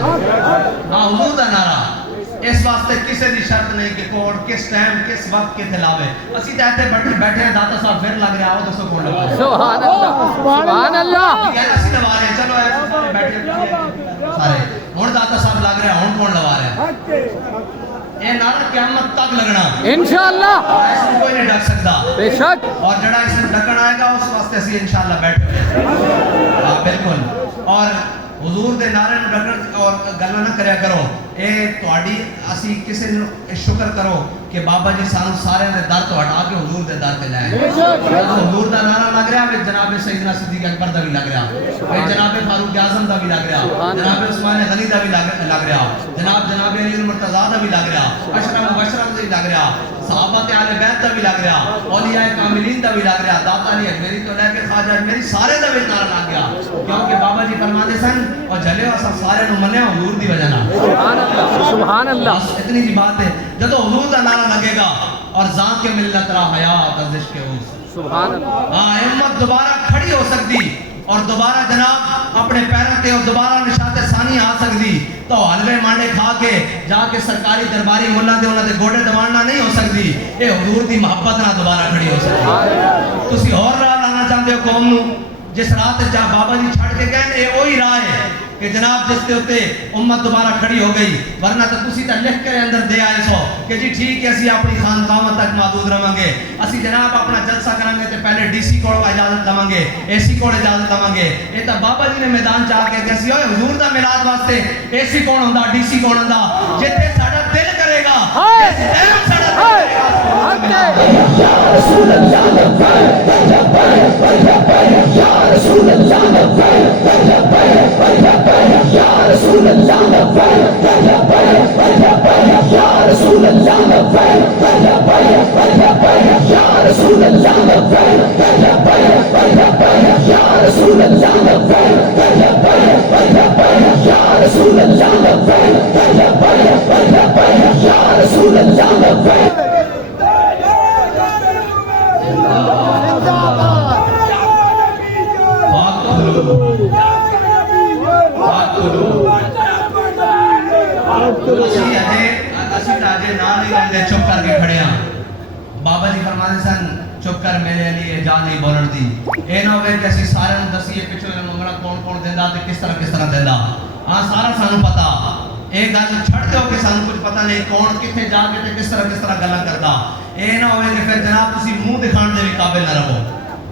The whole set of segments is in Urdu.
ہاں حضور دا نعرہ اس واسطے کسی دی شرط نہیں کہ کون کس ٹائم کس وقت کے تلاوے اسی تے بیٹھے ہیں داتا صاحب پھر لگ رہا ہو تو سکون لگا سبحان اللہ سبحان اللہ کہنا اسی لوا رہے ہیں چلو ایسے بیٹھے سارے ہن داتا صاحب لگ رہا ہن کون لوا رہا ہے اے نعرہ قیامت تک لگنا انشاءاللہ ایسا کوئی نہیں ڈک سکتا بے شک اور جڑا اس نے ڈکن آئے گا اس واسطے اسی انشاءاللہ بیٹھے ہوئے ہاں بالکل اور حضور دے نعرے نو ڈکن اور گلاں نہ کریا کرو اے تہاڈی اسی کسے نو شکر کرو کہ بابا جی سانو سارے دے در تو ہٹا کے حضور دے در تے لائے حضور دا نعرہ لگ رہا ہے جناب سیدنا صدیق اکبر دا بھی لگ رہا ہے جناب فاروق اعظم دا بھی لگ رہا جناب عثمان غنی دا بھی لگ رہا جناب علی المرتضیٰ دا بھی لگ رہا اشرف مبشرہ دا بھی لگ رہا صحابہ اہل بیت دا بھی لگ رہا اولیاء کاملین دا بھی لگ رہا داتا علی اجمیری تو لے کے خواجہ اجمیری سارے دا بھی نعرہ لگ گیا کیونکہ بابا جی فرماتے سن اور جلے ہوا سارے نو منیا حضور دی وجہ نال سبحان اللہ سبحان اللہ اتنی جی بات ہے جب حضور دا نعرہ لگے گا اور ذات کے ملت را حیات از عشق اوس سبحان اللہ امت دوبارہ کھڑی ہو سکتی اور دوبارہ جناب اپنے پیروں تے اور دوبارہ نشاط ثانی آ سکتی تو حلوے مانڈے کھا کے جا کے سرکاری درباری ملا دے انہاں دے گوڑے دباڑنا نہیں ہو سکتی اے حضور دی محبت نہ دوبارہ کھڑی ہو سکتی تسی اور راہ لانا چاہتے ہو قوم نو جس راہ تے جا بابا جی چھڑ کے گئے اے وہی راہ ہے کہ جناب جس کے ہوتے امت دوبارہ کھڑی ہو گئی ورنہ تو تسی تا لکھ کے اندر دے آئے سو کہ جی ٹھیک ہے اسی اپنی خانقاہ تک محدود رہاں گے اسی جناب اپنا جلسہ کریں گے تے پہلے ڈی سی کو اجازت لواں گے اے سی کو اجازت لواں گے اے تا بابا جی نے میدان چاہ کے کہسی ہوئے حضور دا میلاد واسطے اے سی کون ہوندا ڈی سی کون ہوندا جتے ساڈا دل کرے گا جس ٹائم ساڈا دل کرے گا یا رسول اللہ یا رسول اللہ یا رسول اللہ یا رسول اللہ یا رسول اللہ یا رسول اللہ یا رسول اللہ یا رسول اللہ چپ کر کے کھڑے ہیں بابا جی فرماتے سن چپ کر میرے لیے جا نہیں بولن دی اے نہ ہوئے کہ اسی سارے دسیے پچھو منگڑا کون کون دیندا تے کس طرح دیندا ہاں سارا سانو پتا اے گل چھڑ دو کہ سانو کچھ پتہ نہیں کون کتنے جا کے تے کس طرح گلاں کردا اے نہ ہوئے کہ پھر جناب تسی منہ دکھان دے قابل نہ رہو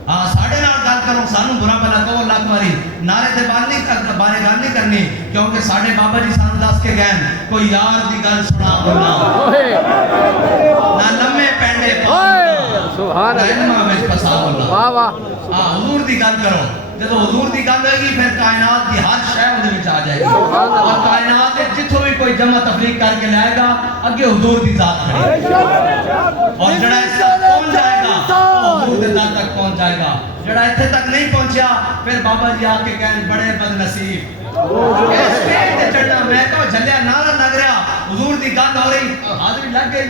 ہاں ساڑھے نال گل کرو سانو برا بھلا کہو لکھ ماری نعرے تے بارے گل نہیں کرنی کیونکہ ساڑھے بابا جی سانو دس کے گئے کوئی یار دی گل سنا بولنا نہ لمے پینڈے سبحان اللہ واہ واہ ہاں حضور دی گل کرو جب حضور دی گل ہوئے گی پھر کائنات دی ہر شے اندر وچ آ جائے گی اور کائنات جتھوں بھی کوئی جمع تفریق کر کے لائے گا اگے حضور دی ذات کھڑی اور جڑا اس تک پہنچ جائے گا حضور دی ذات تک پہنچ جائے گا جڑا ایتھے تک نہیں پہنچیا پھر بابا جی آ کے کہن بڑے بد نصیب اس سٹیج تے چڑھنا میں کہو جھلیا نعرہ لگ رہا حضور دی گل ہو رہی حاضری لگ گئی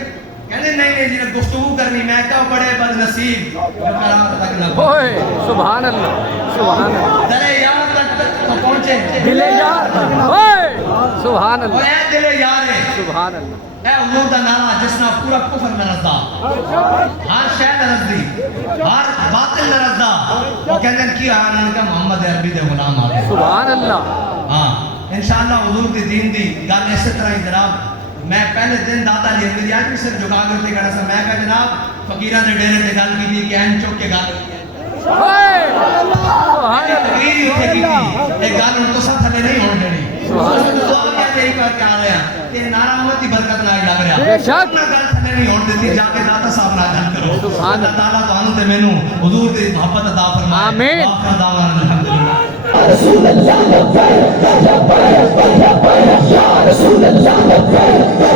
کہنے نہیں جی نے گفتگو کرنی میں کہو بڑے بد نصیب قرار تک نہ اوئے سبحان اللہ سبحان اللہ دل یار تک پہنچے دل یار اوئے سبحان اللہ اے دل یار ہے سبحان اللہ اے حضور دا نعرہ جس نے پورا کفر نہ رضا ہر شے نہ رضی ہر باطل نہ رضا وہ کہندے کی انہوں نے کہا محمد عربی دے غلام آ گئے سبحان اللہ ہاں انشاءاللہ حضور دی دین دی گل اسی طرح ہی جناب میں پہلے دن داتا علی اجمیری آج بھی صرف جھکا کے کہنا سا میں کہا جناب فقیراں دے ڈیرے تے گل کی کہ این چوک کے گل تقریر ہی اتنے کی تھی ایک گل ان تو ساتھ تھلے نہیں ہونے دینی دعا کہتے ہی کر کے آ رہے ہیں کہ نعرہ محمد کی برکت نہ لگ رہا اپنا گل تھلے نہیں ہونے دیتی جا کے داتا صاحب نہ گل کرو اللہ تعالیٰ تو آنو تے میں نو حضور دی محبت عطا فرمائے آمین آخر دعوانا الحمدللہ رسول اللہ یا رسول اللہ